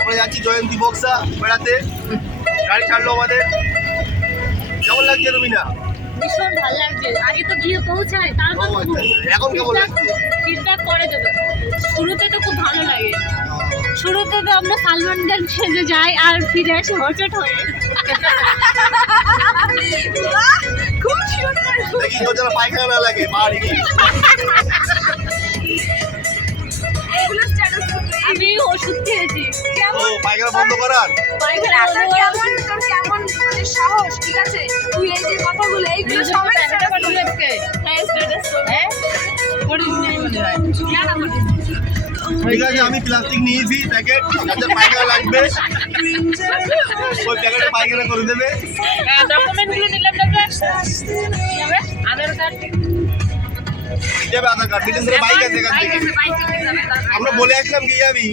আমরা যাচ্ছি জয়ন্তী বক্সা বেড়াতে, গাড়ি ছাড়লো আমাদের। কেমন লাগছে রুমিনা? ভীষণ ভালো লাগছে। আগে তো গিয়ে পৌঁছায়, তারপর এখন কেমন লাগছে? ফিডব্যাক করে দেবে। শুরুতে তো খুব ভালো লাগে, শুরুতে তো আমরা সালমান খান সেজে যাই আর ফিরে আসি হচট হয়ে। খুব সুন্দর। দেখি তোর যেন পায়খানা না লাগে বাড়ি। আমি ওষুধ খেয়েছি। ও পায়খানা বন্ধ করার? পায়খানা কেমন তোর কেমন মানে সাহস, ঠিক আছে? তুই এই যে কথাগুলো এইগুলো সবাই ঠিক আছে, আমি প্লাস্টিক নিয়েছি প্যাকেট, যাদের পায়খানা লাগবে ওই প্যাকেটে পায়খানা করে দেবে। ডকুমেন্টগুলো নিলাম না, আধার কার্ড দেবে আধার কার্ড, সেদিন ধরে বাইক আছে এখান থেকে। আমরা বলে আসলাম কি আমি